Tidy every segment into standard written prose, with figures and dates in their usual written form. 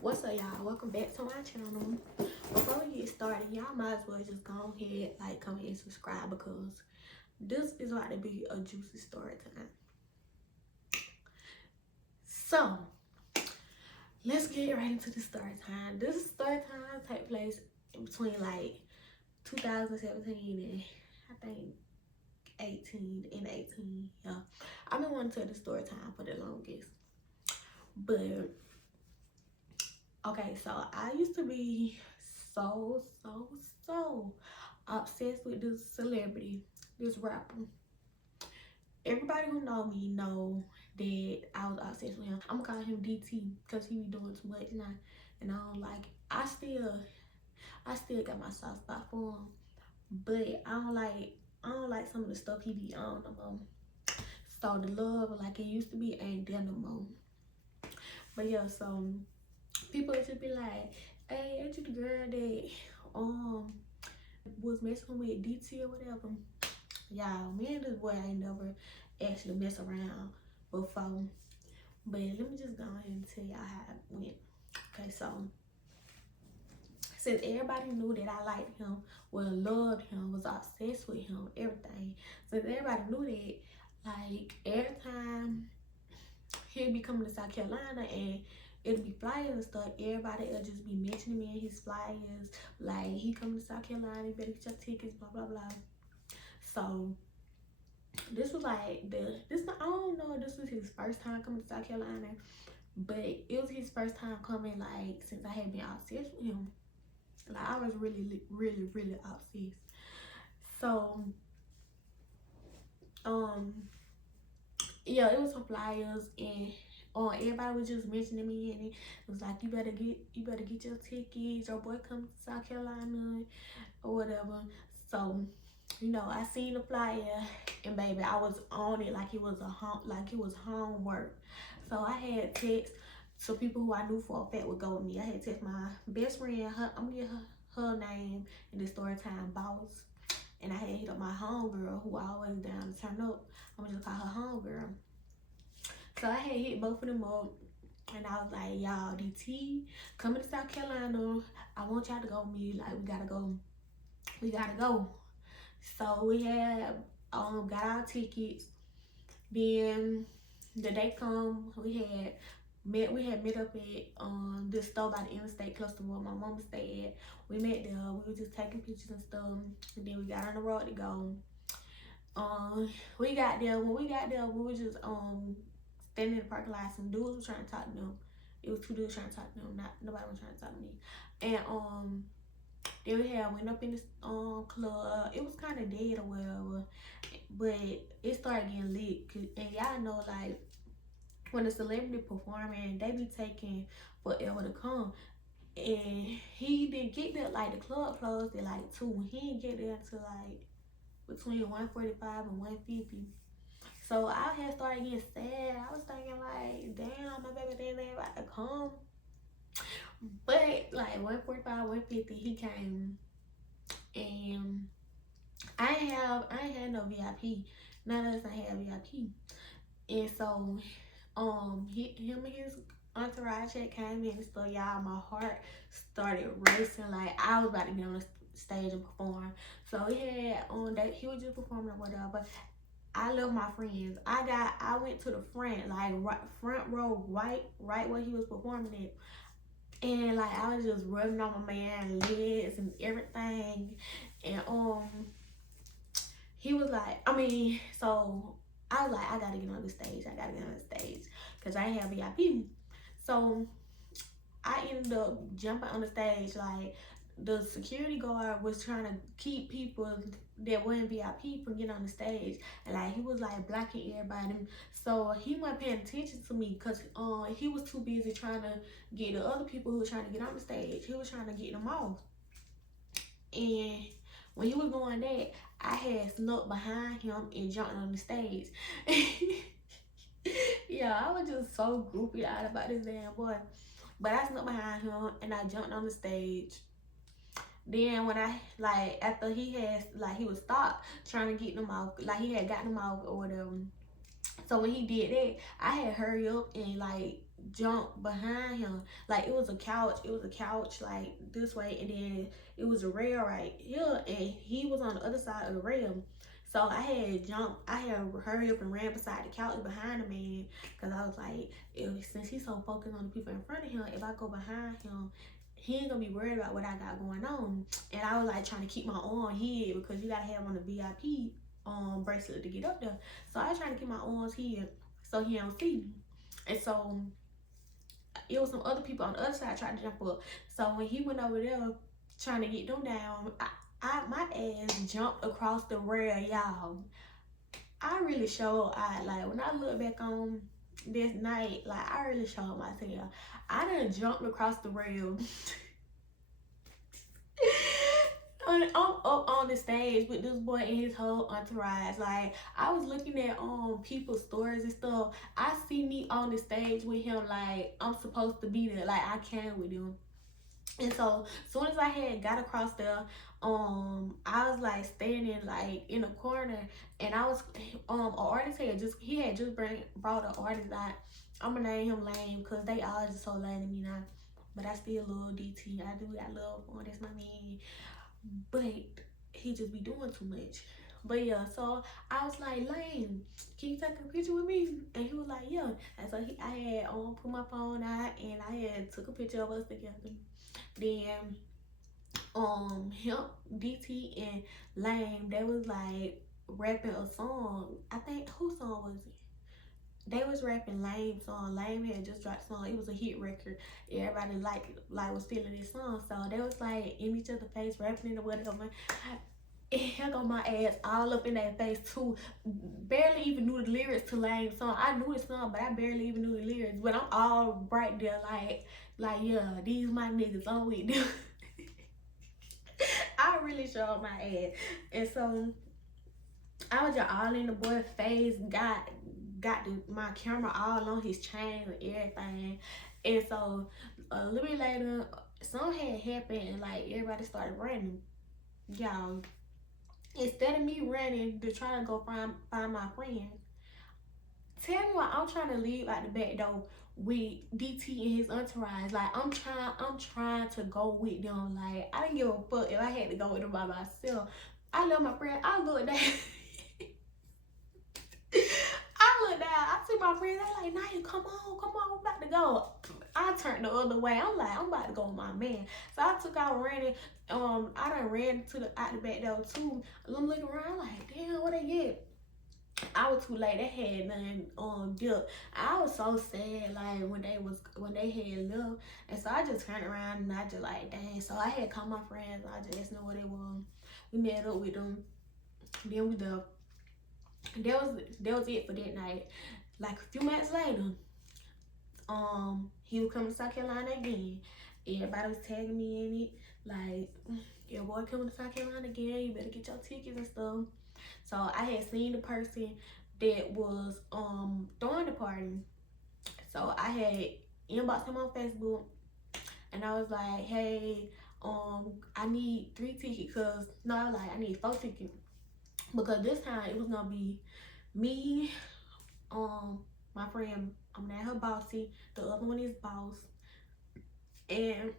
What's up, y'all? Welcome back to my channel. Before we get started, y'all might as well just go ahead, comment, and subscribe because this is about to be a juicy story time. So, let's get right into the story time. This story time take place in between 2017 and I think 18. Yeah, I've been wanting to tell the story time for the longest, but okay, so I used to be so obsessed with this celebrity, this rapper. Everybody who know me know that I was obsessed with him. I'm gonna call him DT because he be doing too much now, and I don't like it. I still got my soft spot for him, but I don't like some of the stuff he be on no more. So the love like it used to be ain't there no more. But yeah, so people just be like, hey, ain't you the girl that was messing with DT or whatever? Y'all, me and this boy ain't never actually mess around before. But let me just go ahead and tell y'all how it went. Okay, so since everybody knew that I liked him, well, loved him, was obsessed with him, everything. Since everybody knew that, like every time he'll be coming to South Carolina and it'll be flyers and stuff, everybody will just be mentioning me in his flyers. Like, he coming to South Carolina, you better get your tickets, blah, blah, blah. So, this was like, I don't know if this was his first time coming to South Carolina, but it was his first time coming, like, since I had been obsessed with him. Like, I was really obsessed. So, yeah, it was some flyers and everybody was just mentioning me and it was like you better get your tickets, your boy come to South Carolina or whatever. So, I seen the flyer and baby, I was on it like it was homework. So I had text so people who I knew for a fact would go with me. I had text my best friend, I'm gonna get her name in the story time, Boss. And I had hit up my homegirl who always down to turn up. I'm gonna just call her homegirl. So I had hit both of them up and I was like, y'all, DT coming to South Carolina. I want y'all to go with me. Like, we gotta go. So we had got our tickets. Then the day come, we had met up at this store by the interstate close to where my mama stayed at. We met there. We were just taking pictures and stuff. And then we got on the road to go. When we got there, we were just standing in the parking lot. Some dudes were trying to talk to them. It was two dudes trying to talk to them. Nobody was trying to talk to me. And then we went up in this club. It was kind of dead or whatever, but it started getting lit. And y'all know, like, when a celebrity performing, they be taking forever to come. And he didn't get there, like, the club closed at like 2. He didn't get there until like between 1:45 and 1:50. So I had started getting sad. I was thinking like, damn, my baby daddy ain't about to come. But like 1:45, 1:50, he came, and I ain't had no VIP. None of us ain't had VIP. And so him and his entourage had came in and stuff, y'all. My heart started racing like I was about to get on the stage and perform. So he was just performing or whatever. I love my friends. I went to the front, like front row, right where he was performing it. And like I was just rubbing on my man's legs and everything. And he was like, so I was like, I gotta get on the stage. Cause I ain't have VIP. So I ended up jumping on the stage. Like, the security guard was trying to keep people that weren't VIP from getting on the stage, and like he was like blocking everybody. So he wasn't paying attention to me because he was too busy trying to get the other people who were trying to get on the stage. He was trying to get them off. And when he was doing that, I had snuck behind him and jumped on the stage. Yeah, I was just so goofy out about this damn boy. But I snuck behind him and I jumped on the stage. Then when after he was stopped trying to get them off, like he had gotten them off or whatever. So when he did that, I had hurry up and like jump behind him. Like it was a couch like this way, and then it was a rail right here, and he was on the other side of the rail. So I had hurry up and ran beside the couch behind the man, because I was like, since he's so focused on the people in front of him, if I go behind him, he ain't gonna be worried about what I got going on. And I was like trying to keep my arm hid, because you gotta have on the VIP bracelet to get up there. So I was trying to keep my arms hid so he don't see me. And so it was some other people on the other side trying to jump up. So when he went over there trying to get them down, my ass jumped across the rail, y'all. I really showed like when I look back on this night, like I really showed myself. I done jumped across the rail. I'm up on the stage with this boy and his whole entourage. Like I was looking at people's stories and stuff. I see me on the stage with him, like I'm supposed to be there, like I can with him. And so as soon as I had got across there, I was like standing like in a corner, and I was an artist had just brought an artist out. I'm gonna name him Lame, because they all just so lame to me now. But I still love DT. I do got love for him. That's my man. But he just be doing too much. But yeah, so I was like, Lane, can you take a picture with me? And he was like, yeah. And so I had put my phone out, and I had took a picture of us together. Then him, DT and Lame, they was like rapping a song. I think, whose song was it? They was rapping Lame song. Lame had just dropped a song. It was a hit record. Everybody like was feeling this song. So they was like in each other's face, rapping it or whatever. It got my ass all up in that face too. Barely even knew the lyrics to Lame song. I knew the song, but I barely even knew the lyrics. But I'm all right there like yeah, these my niggas, I'm with them. I really showed my ass. And so I was just all in the boy's face, got my camera all on his chain and everything. And so a little bit later, something had happened, and like everybody started running. Y'all, instead of me running to try to go find my friend, tell me why I'm trying to leave out the back door with DT and his entourage. Like I'm trying to go with them. Like I didn't give a fuck if I had to go with them by myself. I love my friend. I look down. I look down. I see my friend. They like, Naya, come on, we're about to go. I turned the other way. I'm like, I'm about to go with my man. So I took out running. I done ran out the back door too. I'm looking around like, damn, what they get? I was too late. They had nothing built. I was so sad like when they had left. And so I just turned around and I just like, dang. So I had called my friends. I just asked them what they was. We met up with them. Then we left. That was it for that night. Like a few months later, he would come to South Carolina again. Everybody was tagging me in it. Like, your boy coming to South Carolina again. You better get your tickets and stuff. So I had seen the person that was throwing the party. So I had inboxed him on Facebook, and I was like, hey, I need 3 tickets, I need 4 tickets, because this time it was gonna be me, my friend, I'm not her bossy, the other one is boss, and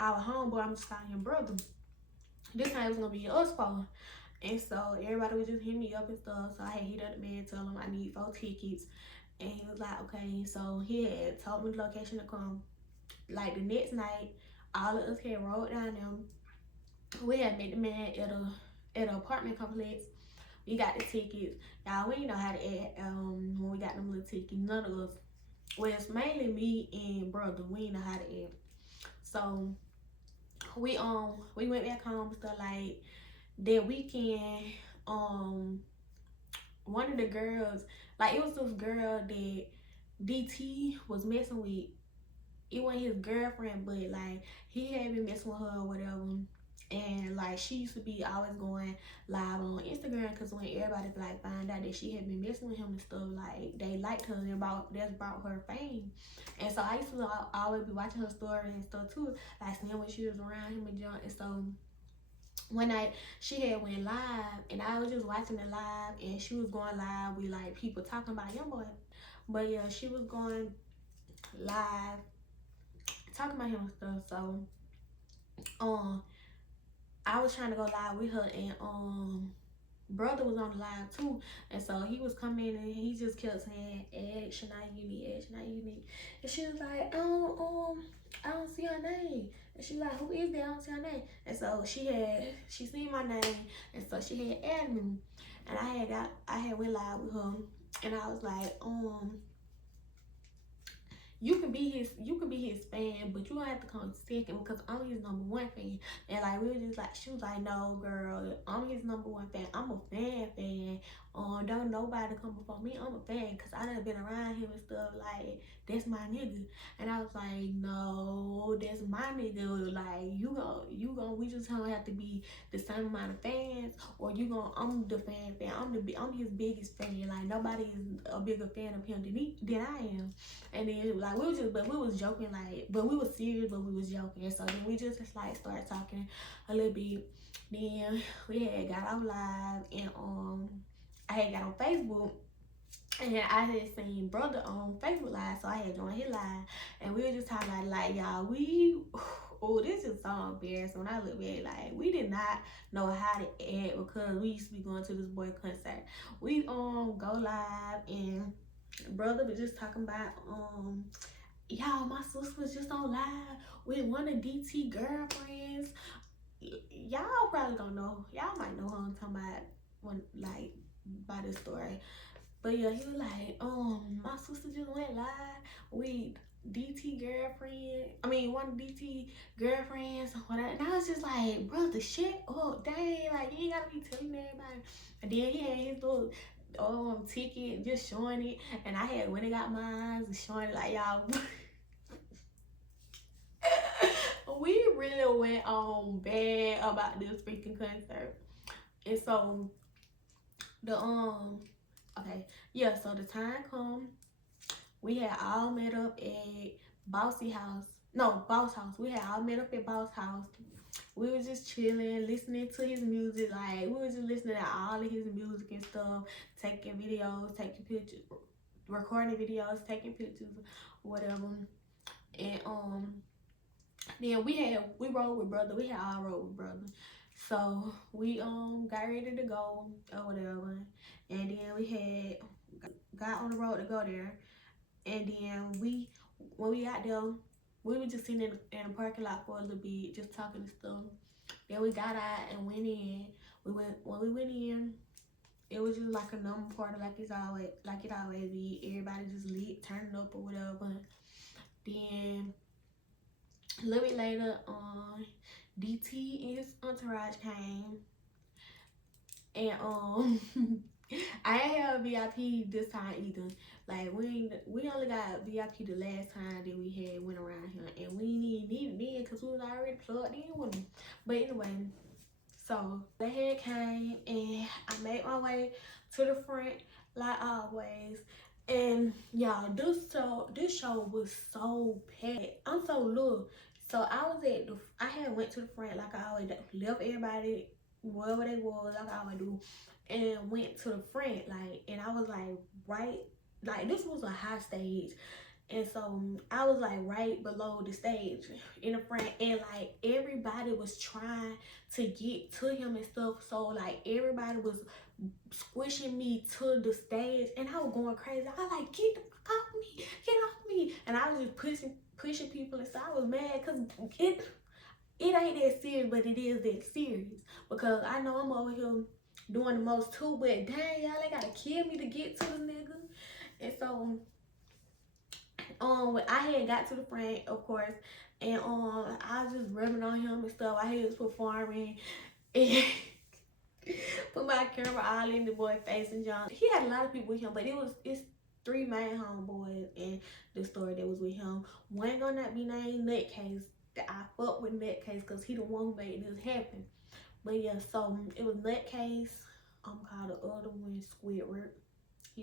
our homeboy, I'm just calling him brother. This time it was gonna be us 4. And so everybody was just hitting me up and stuff. So I had hit up the man, tell him I need 4 tickets. And he was like, okay. So he had told me the location to come. Like the next night, all of us had rolled down there. We had met the man at an apartment complex. We got the tickets. Y'all, we didn't know how to act when we got them little tickets. None of us. Well, it's mainly me and brother. We didn't know how to act. So we went back home. So like that weekend, one of the girls, like it was this girl that DT was messing with. It wasn't his girlfriend, but like he had been messing with her or whatever. And like she used to be always going live on Instagram, because when everybody like find out that she had been messing with him and stuff, like they liked her and that's brought her fame. And so I used to always be watching her story and stuff too, like seeing when she was around him and junk. And so one night she had went live, and I was just watching it live, and she was going live with like people talking about young boy. But yeah, she was going live talking about him and stuff. So um I was trying to go live with her, and brother was on the live too, and so he was coming and he just kept saying, "Ed, Tinyyyti, Ed, Tinyyyti," and she was like, I don't see her name." And she like, "Who is that? I don't see her name." And so she seen my name, and so she had added me, and I had went live with her, and I was like, you can be his fan, but you don't have to come second because I'm his number one fan. And like we were just like, she was like, "No, girl, I'm his number one fan. I'm a fan. Don't nobody come before me. I'm a fan because I done been around him and stuff. Like that's my nigga." And I was like, "No, that's my nigga. Like you gon' we just don't have to be the same amount of fans, or I'm the fan. I'm his biggest fan. Like nobody is a bigger fan of him than I am." And then like we was joking, like, but we was serious, but we was joking. So then we just like started talking a little bit. Then we had got on live, and I had got on Facebook, and I had seen brother on Facebook live, so I had joined his live, and we were just talking like y'all, oh, this is so embarrassing. When I look back, like we did not know how to act because we used to be going to this boy concert. We go live, and brother was just talking about y'all, my sister was just on live with one of DT girlfriends. Y'all probably don't know. Y'all might know who I'm talking about when like by this story. But yeah, he was like, my sister just went live with DT girlfriend. I mean, one of DT girlfriends or whatever. And I was just like, brother, shit, oh dang, like you ain't gotta be telling everybody. And then he had his little ticket just showing it, and I had when it got mine and showing it like y'all. We really went on bad about this freaking concert. And so the okay, yeah, so the time come, we had all met up at Boss House. We had all met up at Boss House. We were just chilling, listening to his music. Like we were just listening to all of his music and stuff, taking videos, taking pictures, recording videos, taking pictures, whatever. And then we rode with brother. We had all rode with brother. So we got ready to go or whatever. And then we had got on the road to go there. And then when we got there, we were just sitting in the parking lot for a little bit, just talking and stuff. Then we got out and went in. When we went in, it was just like a normal party, like it always be. Everybody just lit, turning up or whatever. Then a little bit later, DT and his entourage came, and I ain't have VIP this time either. Like we only got VIP the last time that we had went around here, and we didn't even need it then because we was already plugged in with them. But anyway, so they had came, and I made my way to the front like always. And y'all, this show was so packed. I'm so little. So I had went to the front like I always left everybody wherever they was like I always do, and went to the front like, and I was like right, like this was a high stage, and so I was like right below the stage in the front, and like everybody was trying to get to him and stuff. So like everybody was squishing me to the stage, and I was going crazy. I was like, get the fuck off me, get off me. And I was just pushing people, and so I was mad because it ain't that serious, but it is that serious because I know I'm over here doing the most too, but dang, y'all, they gotta kill me to get to the nigga. And so I had got to the front, of course, and I was just rubbing on him and stuff. I was performing and put my camera all in the boy's face and John. He had a lot of people with him, but it's three main homeboys in the story that was with him. One gonna not be named Nutcase. That I fuck with Nutcase because he the one who made this happen. But yeah, so it was Nutcase. Called the other one Squidward. He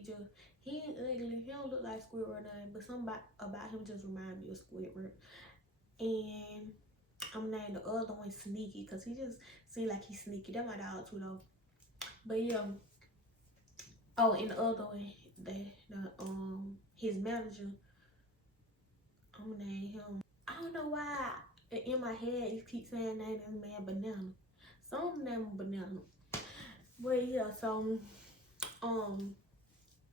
ain't ugly. He don't look like Squidward or nothing, but something about him just remind me of Squidward. And I'm named the other one Sneaky because he just seemed like he's sneaky. That my dog too though. But yeah. Oh, and the other one, his manager, I'm gonna name him. I don't know why in my head it keeps saying name that man Banana. Some name Banana. But yeah, so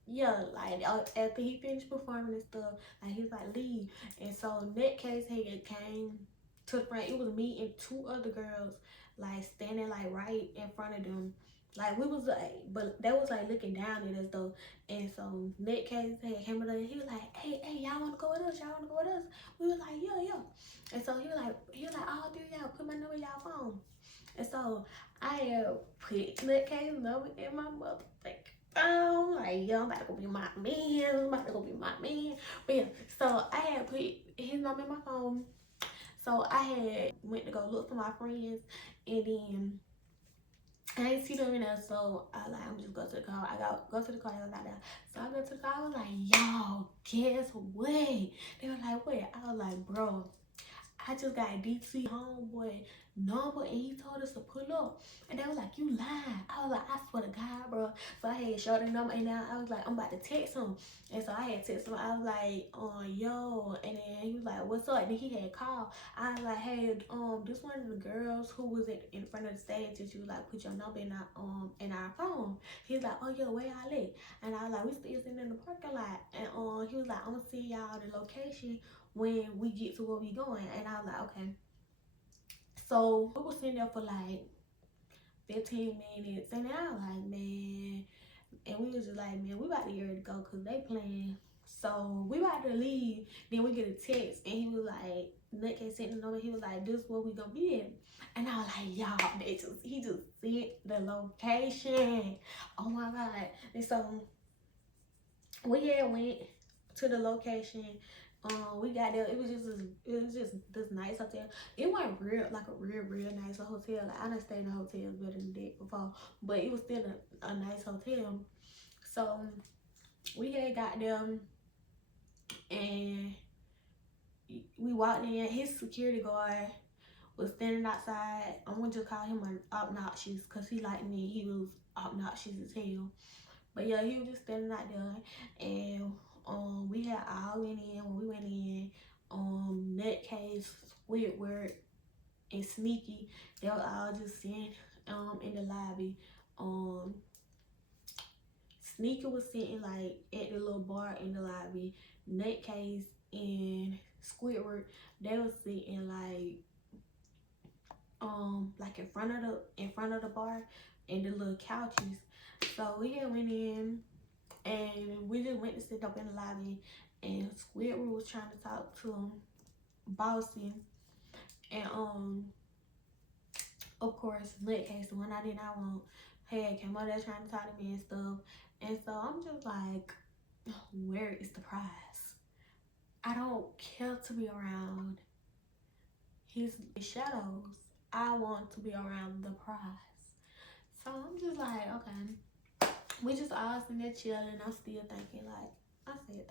yeah, like after he finished performing and stuff, like he was like leave, and so in that case he came to the front. It was me and two other girls, like standing like right in front of them. Like we was like, but they was like looking down at us though. And so Nick came up there and he was like, hey, y'all wanna go with us? Y'all wanna go with us? We was like, yeah. And so he was like, all three of y'all put my number in y'all phone. And so I put Nick K's number in my motherfucking phone. Like, yo, I'm about to go be my man. I'm about to go be my man. But yeah, so I had put his number in my phone. So I had went to go look for my friends, and then I ain't see them in there, so I like I'm just go to the car. I go to the car. They was out there, so I go to the car. I was like, y'all, guess what? They were like, what? I was like, bro, I just got DT homeboy number and he told us to pull up. And they was like, you lying. I was like, I swear to God, bro. So I had showed the number and now I was like, I'm about to text him. And so I had text him. I was like, yo. And then he was like, what's up? And then he had called. I was like, hey, this one of the girls who was in front of the stage that you like put your number in our phone. He's like, oh yeah, where y'all at? And I was like, we still sitting in the parking lot. And he was like, I'm gonna send y'all the location when we get to where we going. And I was like, okay. So we were sitting there for like 15 minutes and I was like, man, and we was just like, man, we about to get ready to go because they playing. So we about to leave. Then we get a text and he was like, Nick ain't sent the number. He was like, this is where we gonna be at. And I was like, y'all, he just sent the location. Oh my God. And so we had went to the location. We got there. It was just this nice hotel. It wasn't real nice hotel. Like I done stayed in hotels better than that before, but it was still a nice hotel. So we had got them and we walked in. His security guard was standing outside. I'm gonna just call him obnoxious because he like me. He was obnoxious as hell. But yeah, he was just standing out there, and we had all went in. When we went in, Nutcase, Twittwer, and Sneaky, they were all just sitting in the lobby. Sneaky was sitting like at the little bar in the lobby. Nutcase and Squidward, they were sitting like in front of the bar in the little couches. So we had went in and we just went to sit up in the lobby, and Squidward was trying to talk to Bossy, and of course Nutcase, the one I did not want, had came out there trying to talk to me and stuff. And so I'm just like, where is the prize? I don't care to be around his shadows. I want to be around the prize. So I'm just like, okay. We just all sitting there chilling. I'm still thinking like, I'm still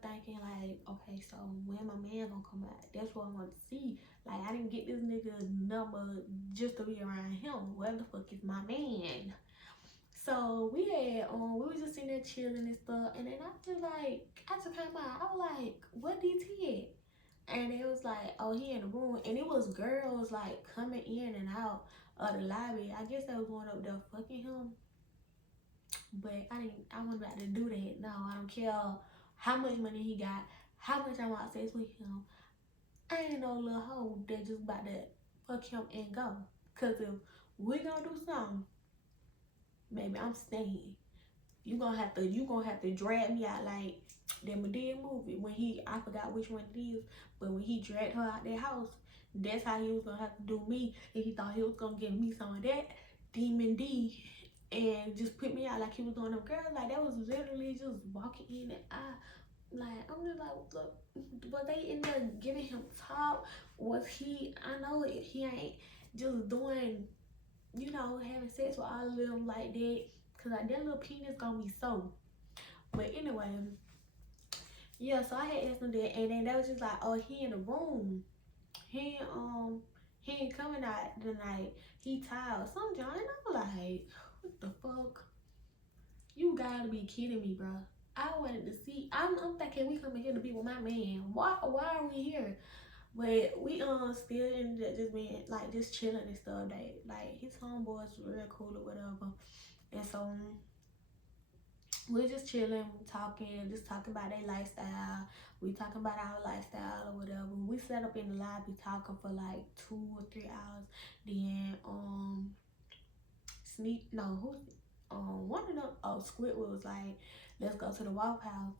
thinking like, okay, so when my man gonna come out? That's what I want to see. Like I didn't get this nigga number just to be around him. Where the fuck is my man? So we was just sitting there chilling and stuff, and then I just came out. I was like, what DT at? And it was like, oh, he in the room, and it was girls like coming in and out of the lobby. I guess they was going up there fucking him. But I wasn't about to do that. No, I don't care how much money he got, how much I want sex with him. I ain't no little hoe that just about to fuck him and go. Cause if we gonna do something, maybe I'm staying. You gonna have to drag me out like that Medea movie when I forgot which one it is, but when he dragged her out that house, that's how he was gonna have to do me. And he thought he was gonna give me some of that Demon D and just put me out like he was doing them girls. Like that was literally just walking in and I'm just like, look, was they in there giving him top? Was he? I know he ain't just doing, having sex with all of them like that. Cause like that little penis gonna be so. But anyway, yeah. So I had asked him that, and then they was just like, oh, he in the room. He ain't coming out tonight. He tired or something. And I'm like, what the fuck? You gotta be kidding me, bro. I wanted to see. I'm thinking we coming here to be with my man. Why are we here? But we still ended up just being like just chilling and stuff. Like his homeboys were real cool or whatever. And so we're just chilling, talking, just talking about their lifestyle. We talking about our lifestyle or whatever. We sat up in the lobby talking for like 2 or 3 hours. Then Sneak no who one of them Squidward was like, let's go to the Waffle House.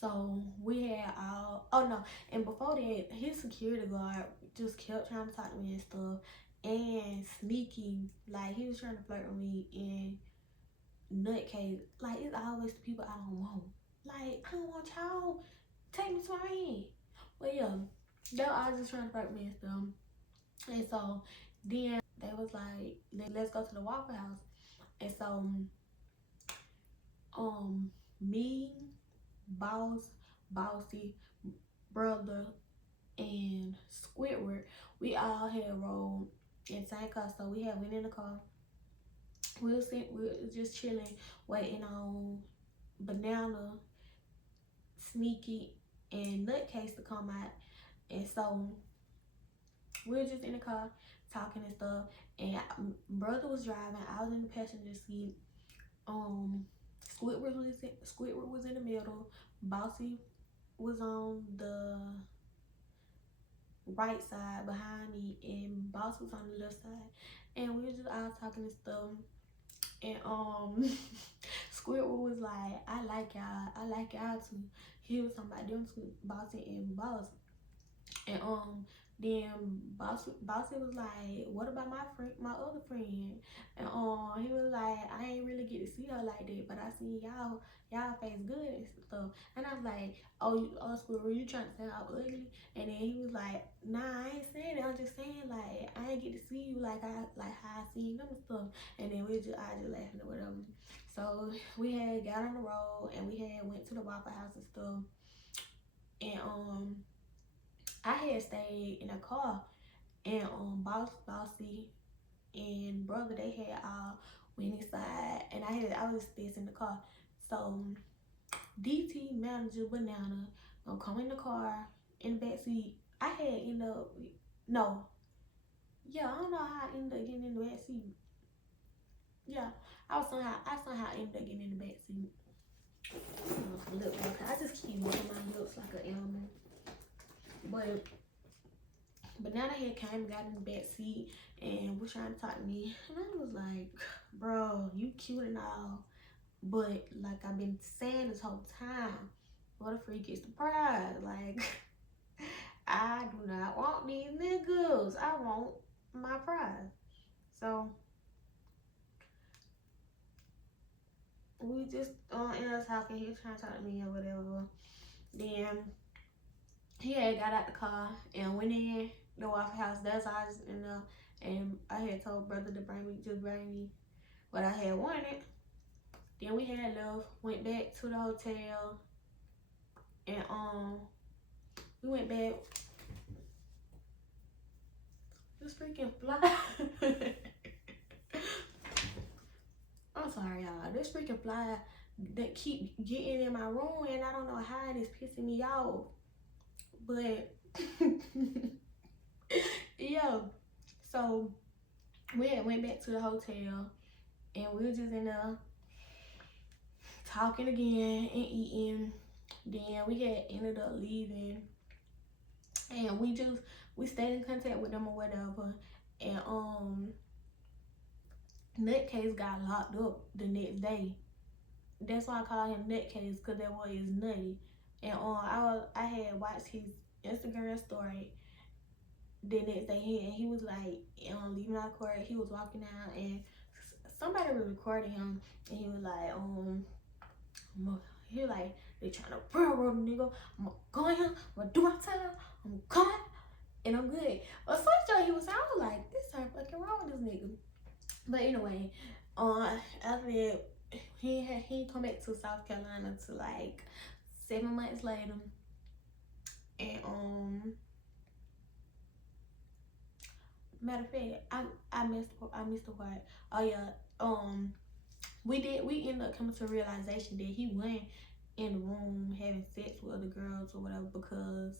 So we had all oh no, and before that, his security guard just kept trying to talk to me and stuff, and sneaking like he was trying to flirt with me and nutcase. Like it's always the people I don't want. Like I don't want y'all take me to my end. But yeah, they were all just trying to flirt with me and stuff. And so then they was like, let's go to the Waffle House. And so me, Bossy, Brother, and Squidward, we all had rolled in the same car. So we had went in the car. We was just chilling, waiting on Banana, Sneaky, and Nutcase to come out. And so we were just in the car talking and stuff. And Brother was driving. I was in the passenger seat. Squidward was in the middle. Bossy was on the right side behind me, and Boss was on the left side. And we were just all talking and stuff. And Squidward was like, I like y'all too. He was talking about them two, Bossy and Boss. And then Bossy was like, what about my other friend? And he was like, I ain't really get to see her like that, but I seen y'all face good and stuff. And I was like, oh, Squirrel, you trying to say I'm ugly? And then he was like, nah, I ain't saying that. I'm just saying like I ain't get to see you like how I seen them and stuff. And then I just laughing or whatever. So we had got on the road and we had went to the Waffle House and stuff. And I had stayed in a car, and Bossy and Brother, they had all went inside, and I was just in the car. So DT manager Banana gonna come in the car in the back seat. I had ended up no, yeah, I don't know how I ended up getting in the back seat. Yeah, I somehow ended up getting in the back seat. I just keep moving my lips like an animal, but. Banana had came and got in the back seat and was trying to talk to me. And I was like, bro, you cute and all. But like I've been saying this whole time, what a freak is the prize. Like, I do not want these niggas. I want my prize. So we just ended up talking. He was trying to talk to me or whatever. Then he had got out the car and went in the Waffle House. That's all I was in there. And I had told Brother to bring me what I had wanted. Then we had left, went back to the hotel, and we went back. This freaking fly. I'm sorry, y'all. This freaking fly that keep getting in my room, and I don't know how it is pissing me off. But yeah, so we had went back to the hotel, and we were just in there talking again and eating. Then we had ended up leaving, and we stayed in contact with them or whatever. And Nutcase got locked up the next day. That's why I call him Nutcase, because that boy is nutty. And I had watched his Instagram story the next day, and he was like leaving out of court. He was walking out, and somebody was recording him, and he was like they trying to railroad a nigga. I'm gonna go in here, I'm gonna do my time, I'm coming, and I'm good. But some he was like, this time fucking wrong with this nigga. But anyway, after that, he come back to South Carolina to like 7 months later. And matter of fact, I missed the part. Oh yeah, we ended up coming to a realization that he went in the room having sex with other girls or whatever, because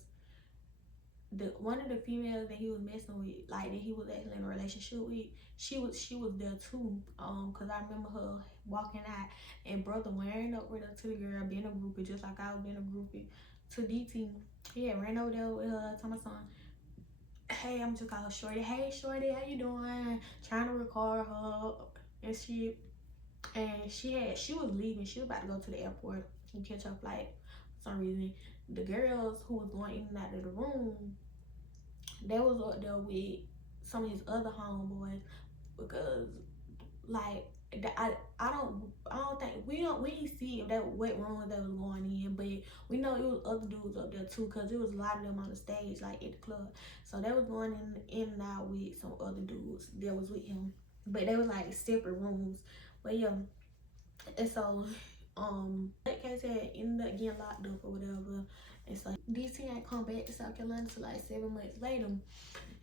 one of the females that he was messing with, like that he was actually in a relationship with, she was there too. Cause I remember her walking out and brother wearing up with her to the girl, being a groupie, just like I was being a groupie to DT. He had ran over there with her, told my son, "Hey, I'm just calling Shorty. Hey, Shorty, how you doing?" Trying to record her and shit. And she was leaving. She was about to go to the airport and catch her flight. For some reason, the girls who was going in and out of the room, they was up there with some of his other homeboys, because like I don't think we didn't see if that what room they was going in, but we know it was other dudes up there too, because it was a lot of them on the stage like at the club. So they was going in and out with some other dudes that was with him, but they was like separate rooms. But yeah, and so that case had ended up getting locked up or whatever. And so DC ain't come back to South Carolina till like 7 months later.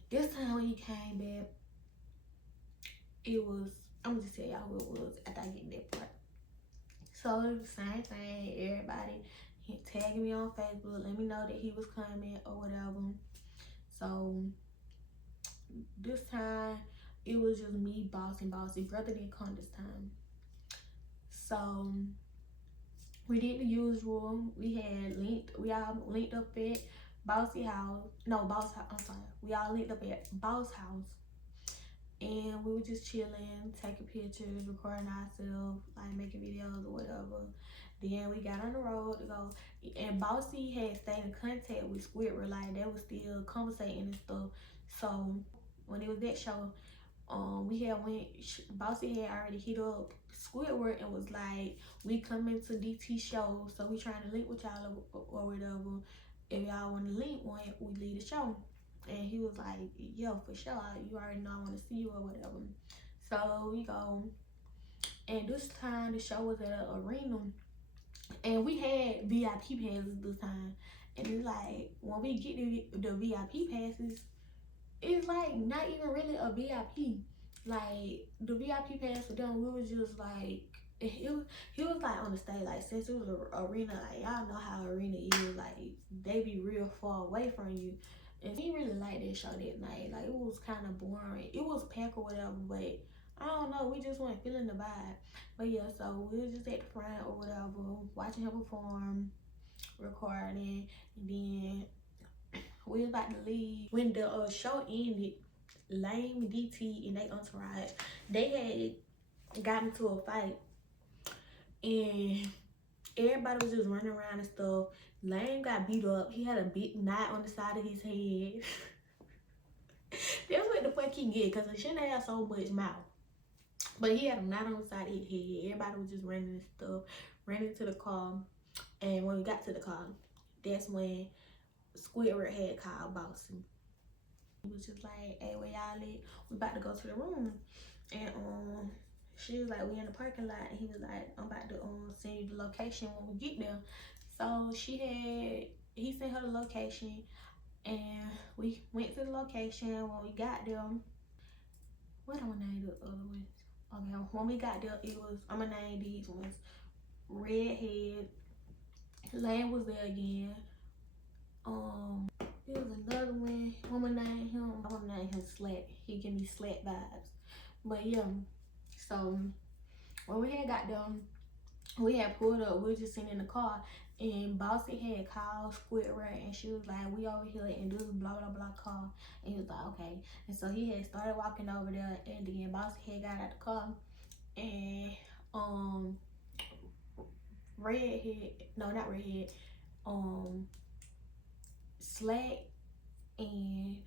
This time when he came back, it was, I'm gonna just tell y'all who it was after I get that part. So it was the same thing. Everybody tagging me on Facebook, let me know that he was coming or whatever. So this time it was just me, Bossy. Brother didn't come this time. So we did the usual. We all linked up at Bossy house. No, Boss house. I'm sorry. We all linked up at Boss house. And we were just chilling, taking pictures, recording ourselves, like making videos or whatever. Then we got on the road to go. And Bossy had stayed in contact with Twittwer, like they was still conversating and stuff. So when it was that show, Bossy had already hit up Squidward and was like, we coming to DT show, so we trying to link with y'all or whatever. If y'all want to link one, we leave the show. And he was like, yo, for sure, you already know I want to see you or whatever. So we go, and this time the show was at an arena, and we had VIP passes this time. And it's like, when we get the VIP passes, it's like not even really a VIP. Like the VIP pass for them, we was just like, he was like on the stage, like since it was an arena, like y'all know how arena is, like they be real far away from you. And he really liked that show that night. Like it was kind of boring. It was packed or whatever, but I don't know, we just weren't feeling the vibe. But yeah, so we was just at the front or whatever, watching him perform, recording, and then we was about to leave. When the show ended, Lame, DT, and they entourage, they had got into a fight, and everybody was just running around and stuff. Lame got beat up. He had a big knot on the side of his head. That's what the fuck he get, because he shouldn't have so much mouth. But he had a knot on the side of his head. Everybody was just running and stuff, ran into the car. And when we got to the car, that's when Squidward had called Bossy. He was just like, hey, where y'all at? We about to go to the room. And she was like, we in the parking lot. And he was like, I'm about to send you the location when we get there. So he sent her the location, and we went to the location. When we got there, what am I name the other ones? Okay, when we got there, it was, I'm gonna name these ones. Redhead, Lane was there again. There was another one. I'm gonna name him Slat. He give me Slat vibes. But yeah, so when we had got them, we had pulled up. We were just sitting in the car, and Bossy had called Squidward, and she was like, we over here in this blah blah blah car. And he was like, okay. And so he had started walking over there, and then Bossy had got out the car, and Slack and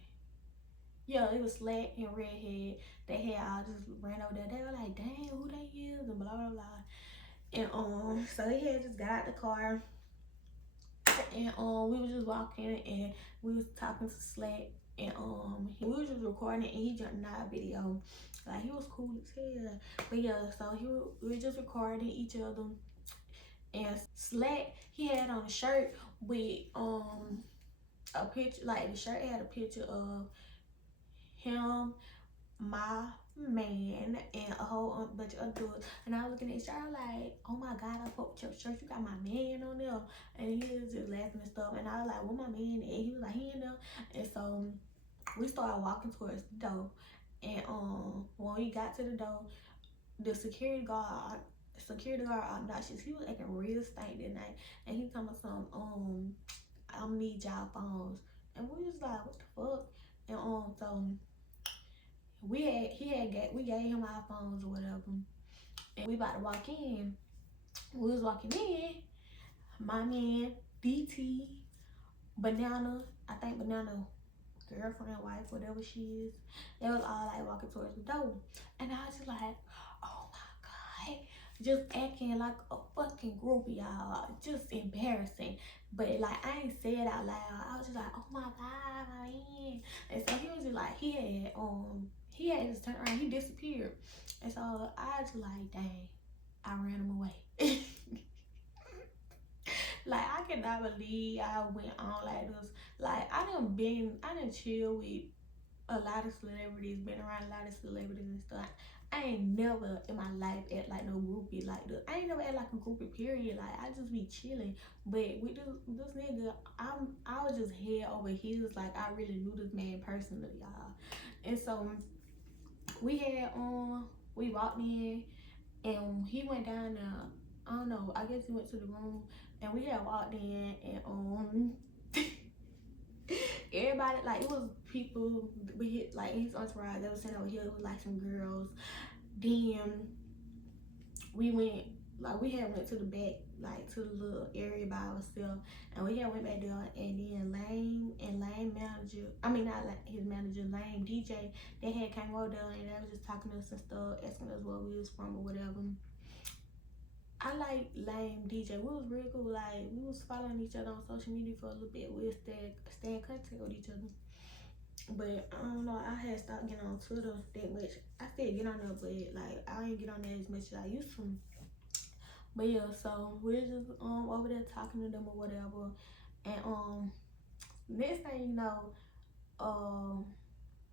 yeah, it was Slack and Redhead. They had all just ran over there. They were like, dang, who they is, and blah blah blah. And so he had just got out the car, and we was just walking, and we was talking to Slack, and we was just recording, and he jumped in our video. Like he was cool as hell. But yeah, so we were just recording each other. And Slack, he had on a shirt with a picture, like the shirt had a picture of him, my man, and a whole bunch of other dudes. And I was looking at his shirt, I was like, oh my God, I fuck with your shirt. You got my man on there. And he was just laughing and stuff. And I was like, what my man at? He was like, he in there. And so we started walking towards the door. And when we got to the door, the security guard obnoxious. He was acting real stank that night. And he told me some, I'm gonna need y'all phones. And we was like, what the fuck? And so we gave him our phones or whatever. And we about to walk in. We was walking in. My man, DT, Banana, I think Banana girlfriend, wife, whatever she is, they was all like walking towards the door. And I was just like, oh my God. Just acting like a fucking groupie, y'all. Just embarrassing. But like I ain't say it out loud. I was just like, oh my God, my man. And so he was just like, he had just turned around, he disappeared. And so I was like, dang, I ran him away. Like I cannot believe I went on like this. Like I done chill with a lot of celebrities, been around a lot of celebrities and stuff. I ain't never in my life act like no groupie like that. I ain't never act like a groupie, period. Like I just be chilling. But with this nigga, I was just head over heels. Like I really knew this man personally, y'all. And so we walked in and he went down there. I don't know, I guess he went to the room and we had walked in and everybody, like it was people like his entourage, they was sitting over here with like some girls. Then we went, like we had went to the back, like to the little area by ourselves, and we had went back there. And then Lame manager, I mean not like his manager, Lame DJ, they had came over there and they was just talking to us and stuff, asking us where we was from or whatever. I like Lame DJ. We was real cool. Like we was following each other on social media for a little bit. We'll stay in contact with each other. But I don't know, I had stopped getting on Twitter that much. I still get on there, but like I ain't get on there as much as I used to. But yeah, so we're just over there talking to them or whatever. And next thing you know,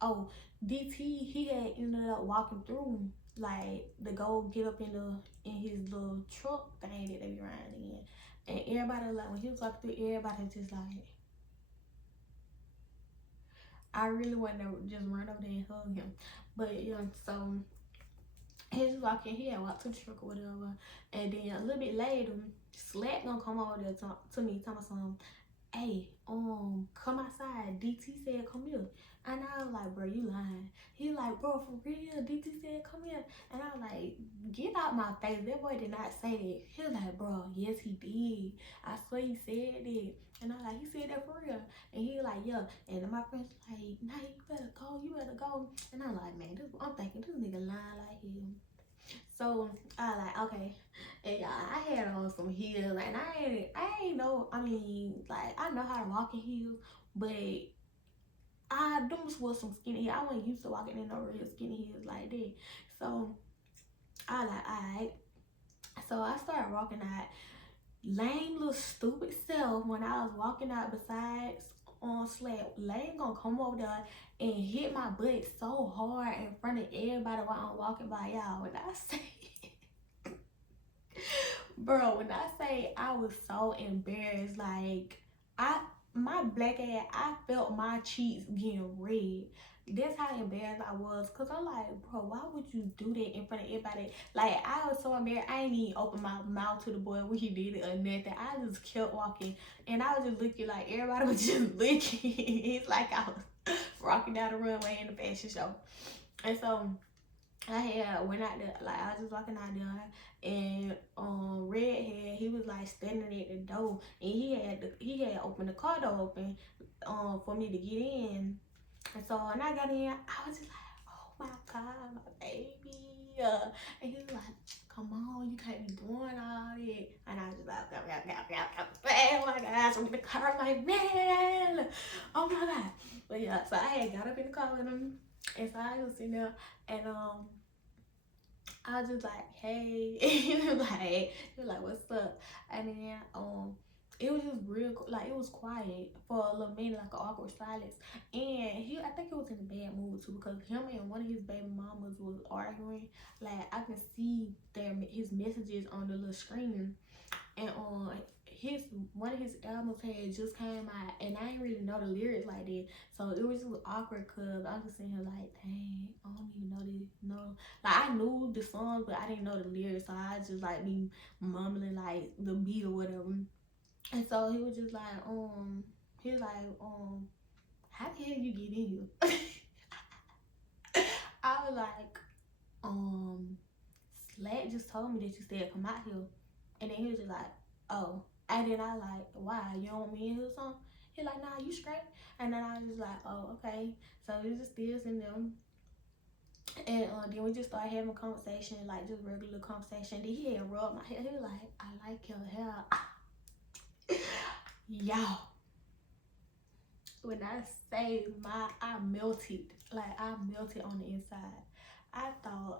oh, DT, he had ended up walking through like to go get up in his little truck thing that they be riding in. And everybody, like when he was walking through, everybody was just like, I really wanted to just run over there and hug him. But yeah, so he was walking, he had walked to the truck or whatever. And then a little bit later, Slack gonna come over there to me, tell me something. Hey, come outside. DT said come here. And I was like, bro, you lying. He like, bro, for real, DT said come here. And I was like, get out my face. That boy did not say that. He was like, bro, yes he did. I swear he said it. And I was like, he said that for real. And he was like, yeah. And my friend's like, nah, you better go. And I'm like, man, I'm thinking this nigga lying like him. So I was like, okay. And I had on some heels, and I ain't know. I mean, like I know how to walk in heels, but them was some skinny heels. I wasn't used to walking in no real skinny heels like that. So I was like, alright. So I started walking out. Lame little stupid self when I was walking out besides on Slab. Lame gonna come over there and hit my butt so hard in front of everybody while I'm walking by, y'all. When I say bro, when I say I was so embarrassed, like my black ass, I felt my cheeks getting red. That's how embarrassed I was. Cause I'm like, bro, why would you do that in front of everybody? Like I was so embarrassed. I ain't even open my mouth to the boy when he did it or nothing. I just kept walking and I was just looking like everybody was just looking. It's like I was rocking down the runway in the fashion show. And so I had went out there, like I was just walking out there, and Redhead, he was like standing at the door, and he had opened the car door open, for me to get in, and so when I got in, I was just like, oh my God, my baby, and he was like, come on, you can't be doing all that, and I was just like, oh my gosh, I'm in the car, I'm like, man, oh my God, but yeah, so I had got up in the car with him. And so I was sitting there, and I was just like, hey, he was like, what's up? And then it was just real, like, it was quiet for a little minute, like an awkward silence. And I think he was in a bad mood too, because him and one of his baby mamas was arguing. Like, I can see his messages on the little screen, and on his one of his albums had just came out, and I didn't really know the lyrics like that, so it was just awkward because I was just sitting here like, dang, I don't even know this. No, like, I knew the songs, but I didn't know the lyrics, so I just like be mumbling like the beat or whatever. And so he was just like, he was like, how the hell you get in here? I was like, Slack just told me that you said come out here. And then he was just like, oh. And then I like, why? You don't want me in here or something? He like, nah, you straight. And then I was just like, oh, okay. So it was just this and them. And then we just started having a conversation, like just regular conversation. Then he had rubbed my hair. He was like, I like your hair. Y'all, when I say I melted, like I melted on the inside. I felt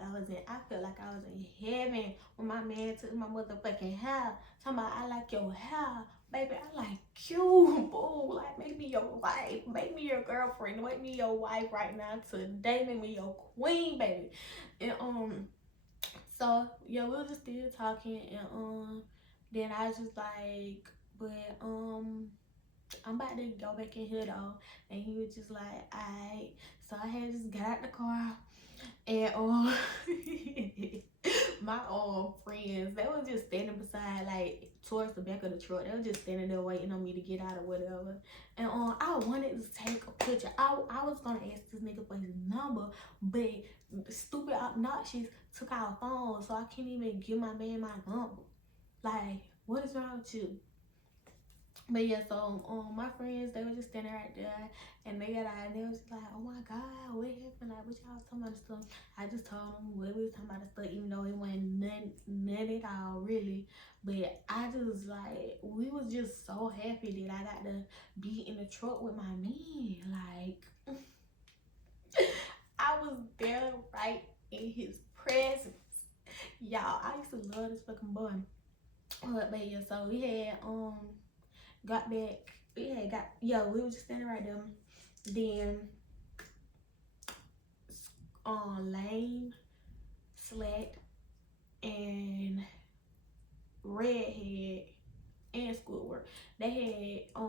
like I was in heaven when my man took my motherfucking hair. Talking about, I like your hair, baby. I like you, boo. Like, make me your wife, make me your girlfriend, make me your wife right now today, make me your queen, baby. And so yeah, we were just still talking, and then I was just like, but I'm about to go back in here though. And he was just like, alright. So I had just got out the car, and my friends, they was just standing beside, like towards the back of the truck. They were just standing there waiting on me to get out or whatever. And I wanted to take a picture. I was gonna ask this nigga for his number, but stupid obnoxious took our phone, so I can't even give my man my number. Like, what is wrong with you? But yeah, so my friends, they were just standing right there, and they got out, and they was just like, oh my god, what happened? Like, what y'all was talking about and stuff. I just told them what we was talking about and stuff, even though it wasn't none at all really. But I just like, we was just so happy that I got to be in the truck with my man. Like, I was there right in his presence. Y'all, I used to love this fucking boy. But yeah, so we had got back. We were just standing right there. Then Lane, Slack, and Redhead and Squidward, they had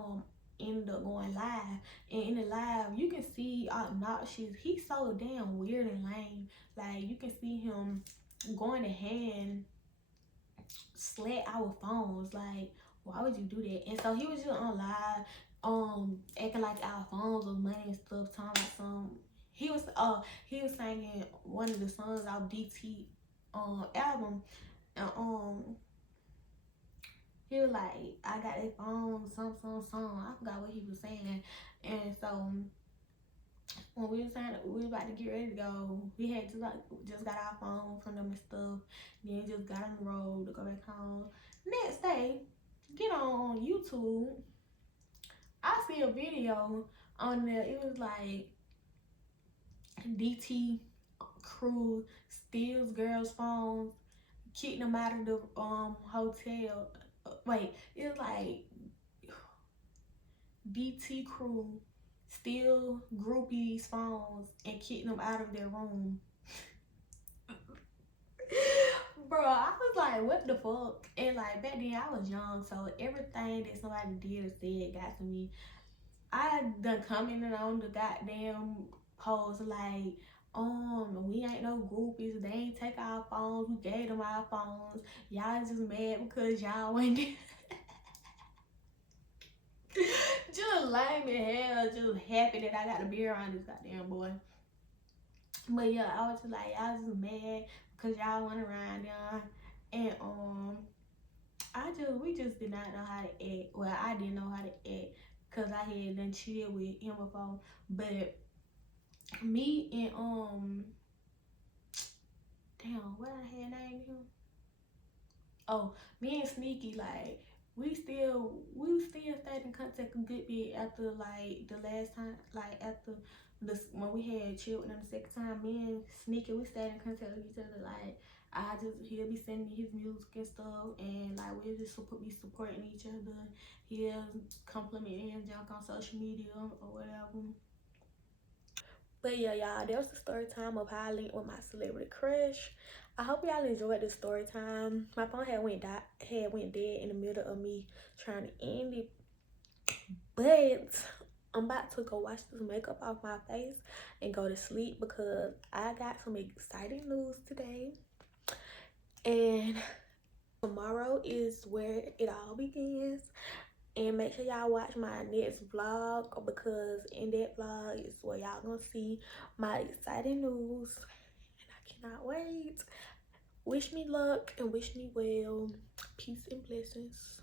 ended up going live, and in the live you can see obnoxious. He's so damn weird and lame. Like, you can see him going to hand Slack our phones. Like, why would you do that? And so he was just on live, acting like our phones was money and stuff, talking about some. He was singing one of the songs off DT album, and he was like, I got a phone, some song. I forgot what he was saying. And so when we was about to get ready to go, we had just got our phone from them and stuff. Then just got on the road to go back home. Next day, get on YouTube. I see a video on there. It was like DT crew steals girls' phones, kicking them out of the hotel. Wait, it was like DT crew steal groupies' phones and kick them out of their room. Bro, I was like, what the fuck? And like, back then I was young, so everything that somebody did or said got to me. I done commented on the goddamn post like, we ain't no groupies. They ain't take our phones. We gave them our phones. Y'all just mad because y'all ain't just lame as hell. Just happy that I got to be around this goddamn boy. But yeah, I was just like, y'all just mad because y'all went around there. And we just did not know how to act. Well, I didn't know how to act because I had done chilled with him before. But me and damn, what I had named him? Oh, me and Sneaky, like, we still stayed in contact a good bit after like the last time, like after when we had chilled with them the second time. Me and Sneaky, we stayed in contact with each other. Like, He'll be sending me his music and stuff, and like we'll just be supporting each other. He'll compliment me and junk on social media or whatever. But yeah, y'all, that was the story time of how I linked with my celebrity crush. I hope y'all enjoyed the story time. My phone had went dead in the middle of me trying to end it, but I'm about to go wash this makeup off my face and go to sleep because I got some exciting news today. And tomorrow is where it all begins. And make sure y'all watch my next vlog because in that vlog is where y'all gonna see my exciting news. And I cannot wait. Wish me luck and wish me well. Peace and blessings.